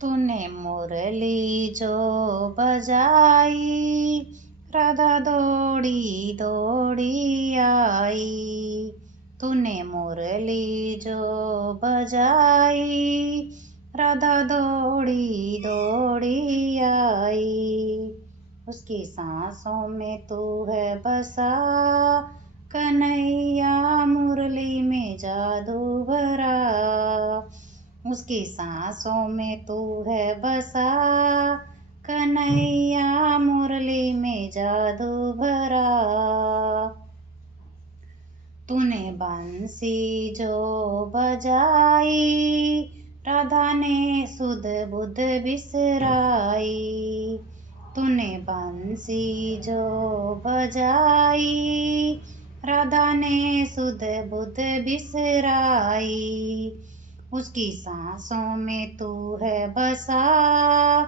तूने मुरली जो बजाई, राधा दौड़ी दौड़ी आई। तूने मुरली जो बजाई, राधा दौड़ी दौड़ी आई। उसकी सांसों में तू है बसा, कन्हैया मुरली में जादू भरा। उसकी सांसों में तू है बसा, कन्हैया मुरली में जादू भरा। तूने बंसी जो बजाई, राधा ने सुध बुध बिसराई। तूने बंसी जो बजाई, राधा ने सुध बुध बिसराई। उसकी सांसों में तू है बसा,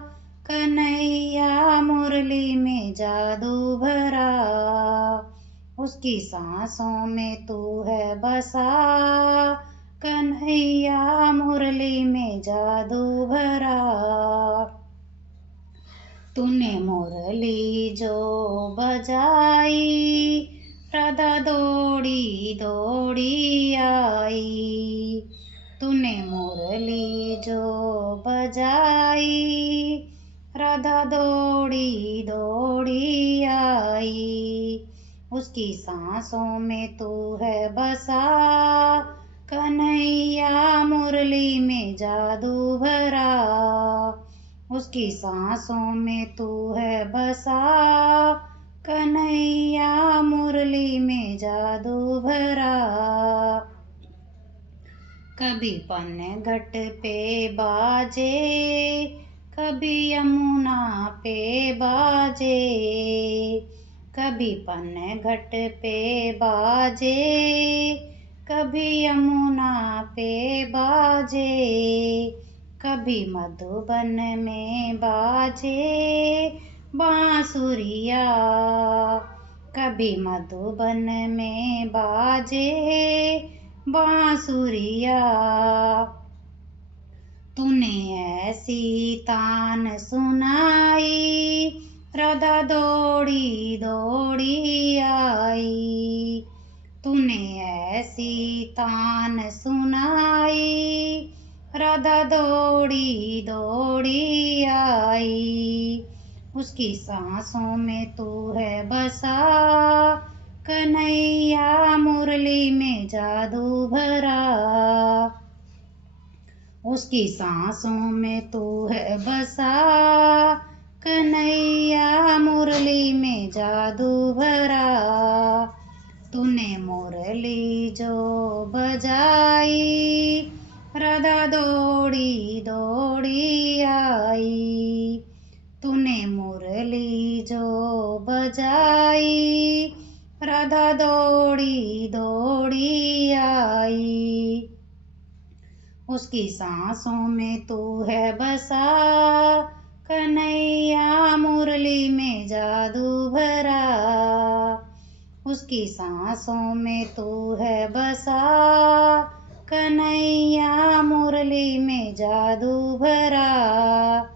कन्हैया मुरली में जादू भरा। उसकी सांसों में तू है बसा, कन्हैया मुरली में जादू भरा। तूने मुरली जो बजाई, राधा दौड़ी दौड़ी आई। तूने मुरली जो बजाई, राधा दौड़ी दौड़ी आई। उसकी सांसों में तू है बसा, कन्हैया मुरली में जादू भरा। उसकी सांसों में तू है बसा, कन्हैया मुरली में जादू भरा। कभी पनघट पे बाजे, कभी यमुना पे बाजे। कभी पनघट पे बाजे, कभी यमुना पे बाजे। कभी मधुबन में बाजे बांसुरिया, कभी मधुबन में बाजे बांसुरिया। तूने ऐसी तान सुनाई, राधा दौड़ी दौड़ी आई। तूने ऐसी तान सुनाई, राधा दौड़ी दौड़ी आई। उसकी सांसों में तू है बसा, कन्हैया मुरली में जादू भरा। उसकी सांसों में तू है बसा, कन्हैया मुरली में जादू भरा। तूने मुरली जो बजाई, राधा दौड़ी दौड़ी आई। तूने मुरली जो बजाई, राधा दौड़ी दौड़ी आई। उसकी सांसों में तू है बसा, कन्हैया मुरली में जादू भरा। उसकी सांसों में तू है बसा, कन्हैया मुरली में जादू भरा।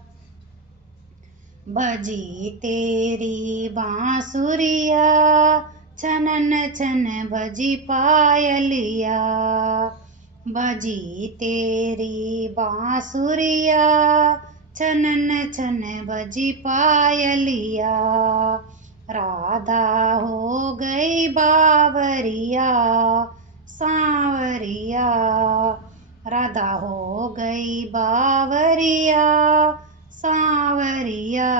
बजी तेरी बांसुरिया, छनन छन बजी पायलिया। बजी तेरी बांसुरिया, छनन छन बजी पायलिया। राधा हो गई बावरिया सांवरिया। राधा हो गई बावरिया सांवरिया।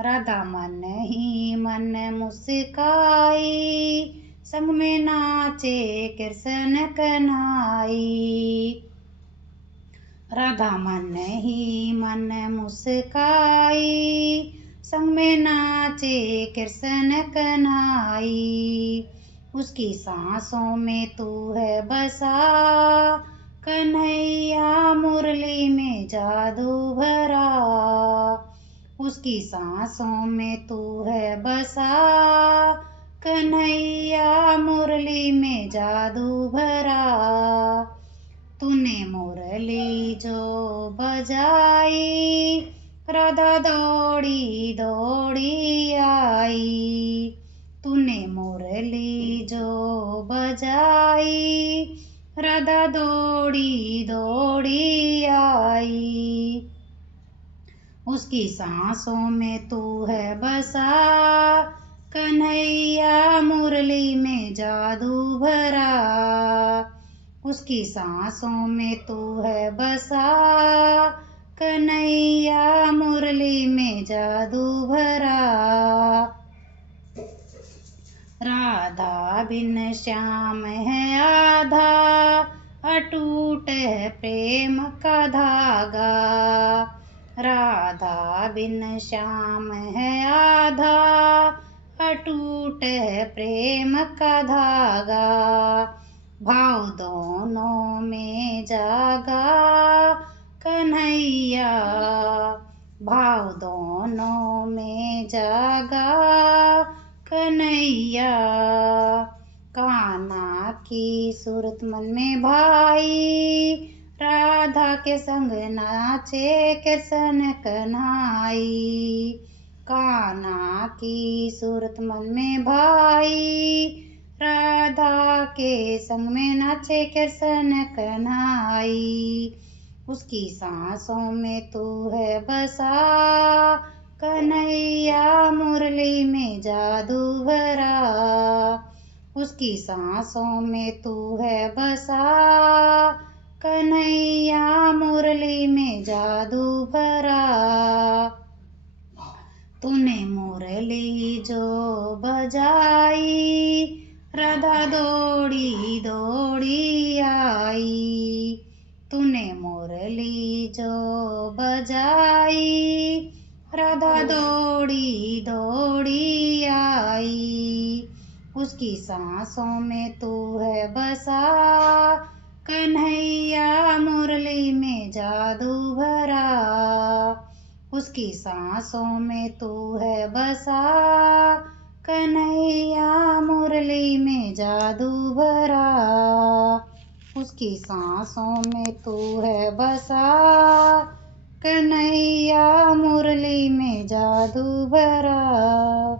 राधा मन ही मन मुस्काई, संग में नाचे कृष्ण कन्हाई। राधा मन ही मन मुस्काई, संग में नाचे कृष्ण कन्हाई। उसकी सांसों में तू है बसा, कन्हैया मुरली में जादू भरा। उसकी सांसों में तू है बसा, कन्हैया मुरली में जादू भरा। तूने मुरली जो बजाई, राधा दौड़ी दौड़ी आई। तूने मुरली जो बजाई, राधा दौड़ी दौड़ी आई। उसकी सांसों में तू है बसा, कन्हैया मुरली में जादू भरा। उसकी सांसों में तू है बसा, कन्हैया मुरली में जादू भरा। राधा बिन श्याम है आधा, अटूट है प्रेम का धागा। राधा बिन श्याम है आधा, अटूट है प्रेम का धागा। भाव दोनों में जागा कन्हैया, भाव दोनों में जागा कन्हैया। कान्हा की सूरत मन में भाई, राधा के संग नाचे कृष्ण कन्हाई। कान्हा की सूरत मन में भाई, राधा के संग में नाचे कृष्ण कन्हाई। उसकी सांसों में तू है बसा, कन्हैया मुरली में जादू भरा। उसकी सांसों में तू है बसा, कन्हैया मुरली में जादू भरा। तूने मुरली जो बजाई, राधा दौड़ी दौड़ी आई। तूने मुरली जो बजाई, राधा दौड़ी दौड़ी आई। उसकी सांसों में तू है बसा, कन्हैया मुरली में जादू भरा। उसकी सांसों में तू है बसा, कन्हैया मुरली में जादू भरा। उसकी सांसों में तू है बसा, कन्हैया मुरली में जादू भरा।